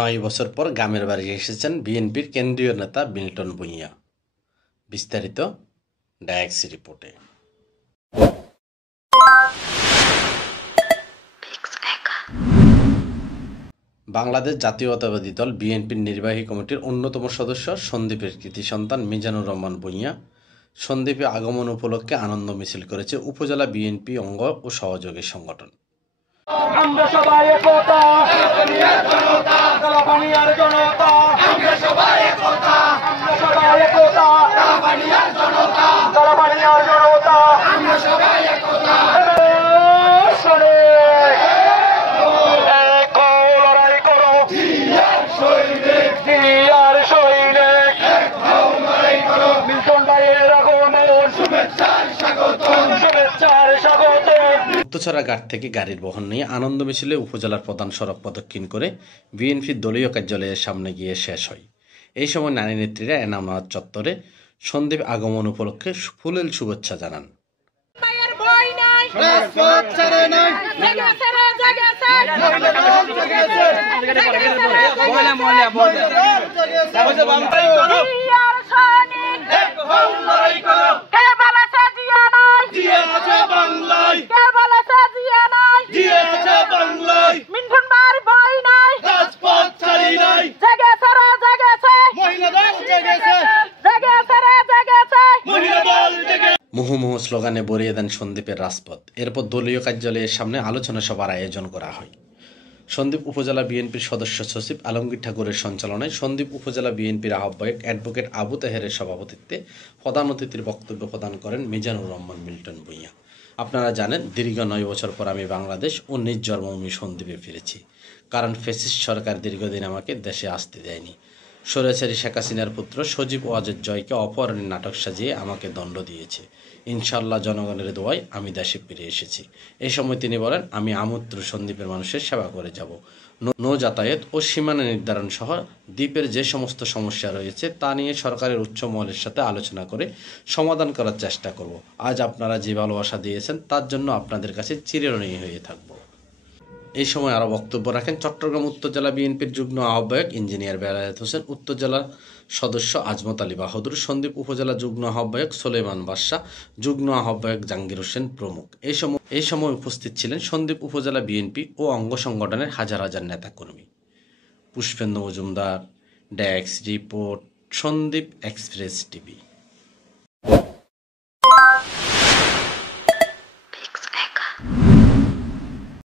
৯ বছর পর গ্রামের বাড়ি এসেছেন বিএনপির কেন্দ্রীয় নেতা মিল্টন ভূঁইয়া। বিস্তারিত ডায়াক্স রিপোর্টে। বাংলাদেশ জাতীয়তাবাদী দল বিএনপির নির্বাহী কমিটির অন্যতম সদস্য সন্দীপের কৃতি সন্তান মিজানুর রহমান ভূঁইয়া সন্দ্বীপে আগমন উপলক্ষে আনন্দ মিছিল করেছে উপজেলা বিএনপি অঙ্গ ও সহযোগী সংগঠন। আমরা সবাই একতা, কালাপানিয়ার জনতা, আমরা সবাই একতা, আমরা সবাই একতা, কালাপানিয়ার জনতা, কালাপানিয়ার জনতা, আমরা সবাই একতা। শোনে এক লড়াই করো, জিয়ার সৈনিক, জিয়ার সৈনিক, এক লড়াই করো, মিল্টন ভাইয়ের আগমন, শুভেচ্ছার স্বাগতম, শুভেচ্ছার স্বাগতম। উত্তরছড়া ঘাট থেকে গাড়ির বহন নিয়ে আনন্দ মিছিলে উপজেলার প্রধান সড়ক প্রদক্ষিণ করে বিএনপির দলীয় কার্যালয়ের সামনে গিয়ে শেষ হয়। এই সময় নারী নেত্রীরা এনামনাথ চত্বরে সন্দীপ আগমন উপলক্ষে ফুলেল শুভেচ্ছা জানান। মুহুমুহু স্লোগানে ভরিয়ে দেন সন্দ্বীপের রাজপথ। এরপর দলীয় কার্যালয়ের সামনে আলোচনা সভার আয়োজন করা হয়। সন্দ্বীপ উপজেলা বিএনপির সদস্য সচিব আলমগীর ঠাকুরের সঞ্চালনায় সন্দ্বীপ উপজেলা বিএনপির আহ্বায়ক অ্যাডভোকেট আবু তাহেরের সভাপতিত্বে প্রধান অতিথির বক্তব্য প্রদান করেন মিজানুর রহমান মিল্টন ভূঁইয়া। আপনারা জানেন, দীর্ঘ 9 বছর পর আমি বাংলাদেশ ও নিজ জন্মভূমি সন্দ্বীপে ফিরেছি, কারণ ফ্যাসিস্ট সরকার দীর্ঘদিন আমাকে দেশে আসতে দেয়নি। স্বৈরাচারী শেখ হাসিনার পুত্র সজীব ওয়াজেদ জয়কে অপহরণের নাটক সাজিয়ে আমাকে দণ্ড দিয়েছে। ইনশাআল্লাহ জনগণের দোয়ায় আমি দেশে ফিরে এসেছি। এই সময় তিনি বলেন, আমি আমূত্র সন্দ্বীপের মানুষের সেবা করে যাব। নৌ যাতায়াত ও সীমানা নির্ধারণ সহ দ্বীপের যে সমস্ত সমস্যা রয়েছে তা নিয়ে সরকারের উচ্চ মহলের সাথে আলোচনা করে সমাধান করার চেষ্টা করব। আজ আপনারা যে ভালোবাসা দিয়েছেন তার জন্য আপনাদের কাছে চিরঋণী হয়ে থাকব। এই সময় আরও বক্তব্য রাখেন চট্টগ্রাম উত্তর জেলা বিএনপির যুগ্ম আহ্বায়ক ইঞ্জিনিয়ার বেলায়েত হোসেন, উত্তর জেলা সদস্য আজমত আলী বাহাদুর, সন্দ্বীপ উপজেলা যুগ্ম আহ্বায়ক সোলেমান বাদশাহ, যুগ্ম আহ্বায়ক জাহাঙ্গীর হোসেন প্রমুখ। এই সময় উপস্থিত ছিলেন সন্দ্বীপ উপজেলা বিএনপি ও অঙ্গ সংগঠনের হাজার হাজার নেতাকর্মী। পুষ্পেন্দ্র মজুমদার, ডায়াক্স রিপোর্ট, সন্দ্বীপ এক্সপ্রেস টিভি।